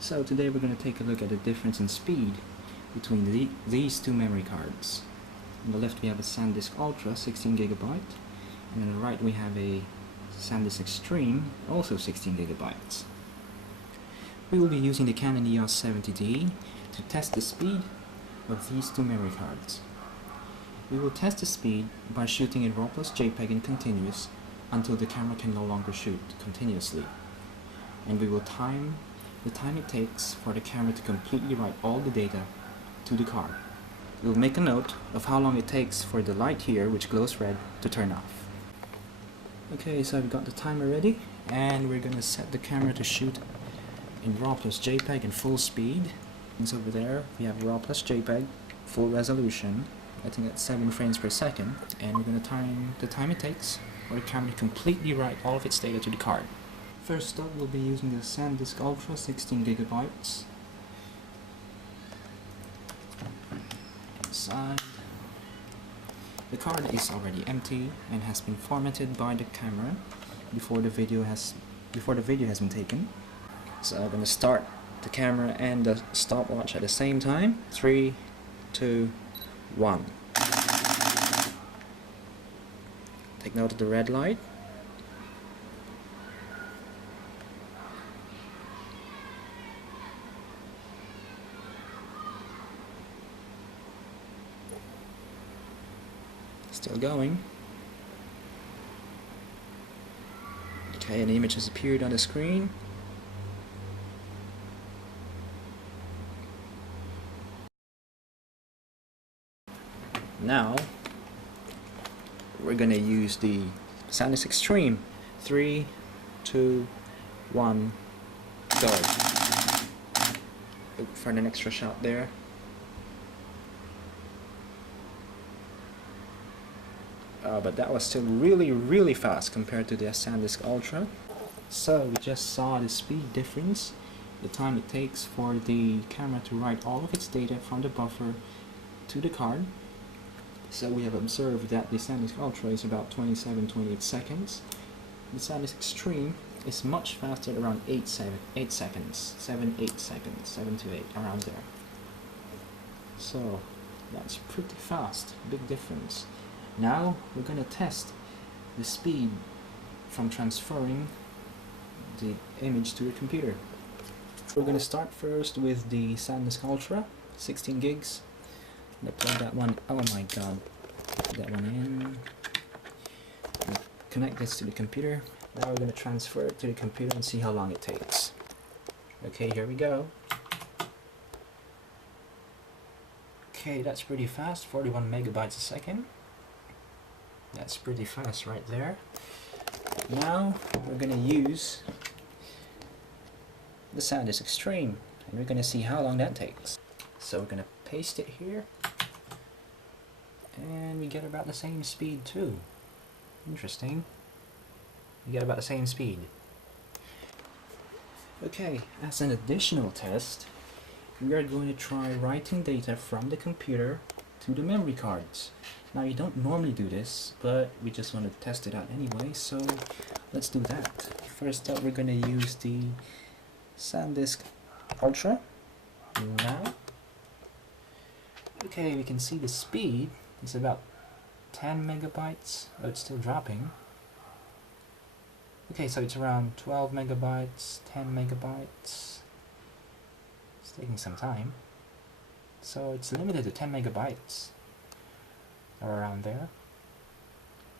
So today we're going to take a look at the difference in speed between these two memory cards. On the left we have a SanDisk Ultra 16GB, and on the right we have a SanDisk Extreme, also 16GB. We will be using the Canon EOS 70D to test the speed of these two memory cards. We will test the speed by shooting in RAW plus JPEG in continuous until the camera can no longer shoot continuously. And we will time the time it takes for the camera to completely write all the data to the card. We'll make a note of how long it takes for the light here, which glows red, to turn off. Okay, so I've got the timer ready, and we're gonna set the camera to shoot in RAW plus JPEG in full speed. And over there we have RAW plus JPEG, full resolution. I think that's 7 frames per second, and we're gonna time the time it takes for the camera to completely write all of its data to the card. First up, we'll be using the SanDisk Ultra 16GB. Inside, the card is already empty and has been formatted by the camera before the video has been taken. So I'm going to start the camera and the stopwatch at the same time. 3, 2, 1. Take note of the red light. Still going. Okay, an image has appeared on the screen. Now we're gonna use the SanDisk Extreme. 3, 2, 1, go. Look for an extra shot there. But that was still really fast compared to the SanDisk Ultra. So we just saw the speed difference, the time it takes for the camera to write all of its data from the buffer to the card. So we have observed that the SanDisk Ultra is about 27-28 seconds. The SanDisk Extreme is much faster, around 8 seconds, 7 to 8, around there. So that's pretty fast, big difference. Now we're going to test the speed from transferring the image to the computer. We're going to start first with the SanDisk Ultra, 16 gigs. I'm going to plug that one, oh my god, put that one in. Connect this to the computer. Now we're going to transfer it to the computer and see how long it takes. Okay, here we go. Okay, that's pretty fast, 41 megabytes a second. That's pretty fast right there. Now we're going to use the SanDisk Extreme, and we're going to see how long that takes. So we're going to paste it here, and we get about the same speed too. Interesting. We get about the same speed. Okay, as an additional test, we are going to try writing data from the computer to the memory cards. Now you don't normally do this, but we just want to test it out anyway, so let's do that. First up, we're going to use the SanDisk Ultra. Now, okay, we can see the speed is about 10 megabytes. Oh, it's still dropping. Okay, so it's around 12 megabytes, 10 megabytes. It's taking some time. So it's limited to 10 megabytes. Or around there.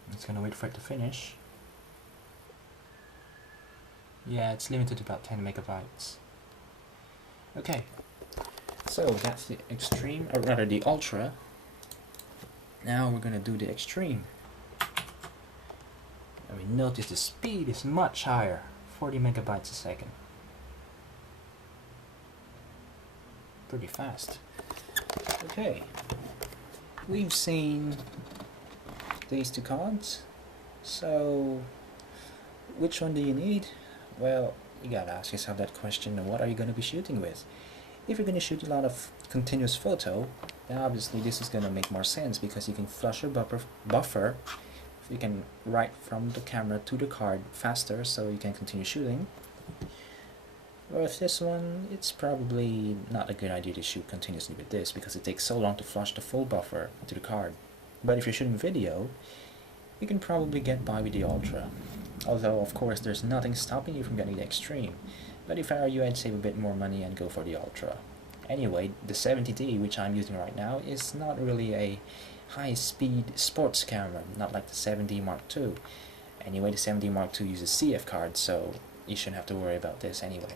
I'm just gonna wait for it to finish. Yeah, it's limited to about 10 megabytes. Okay, so that's the Extreme, or rather the Ultra. Now we're gonna do the Extreme. And we notice the speed is much higher, 40 megabytes a second. Pretty fast. Okay. We've seen these two cards, so which one do you need? Well, you gotta ask yourself that question, what are you going to be shooting with? If you're going to shoot a lot of continuous photo, then obviously this is going to make more sense because you can flush your buffer, you can write from the camera to the card faster so you can continue shooting. With this one, it's probably not a good idea to shoot continuously with this because it takes so long to flush the full buffer into the card. But if you're shooting video, you can probably get by with the Ultra. Although, of course, there's nothing stopping you from getting the Extreme. But if I were you, I'd save a bit more money and go for the Ultra. Anyway, the 70D, which I'm using right now, is not really a high-speed sports camera, not like the 70 Mark II. Anyway, the 70 Mark II uses CF cards, so you shouldn't have to worry about this anyway.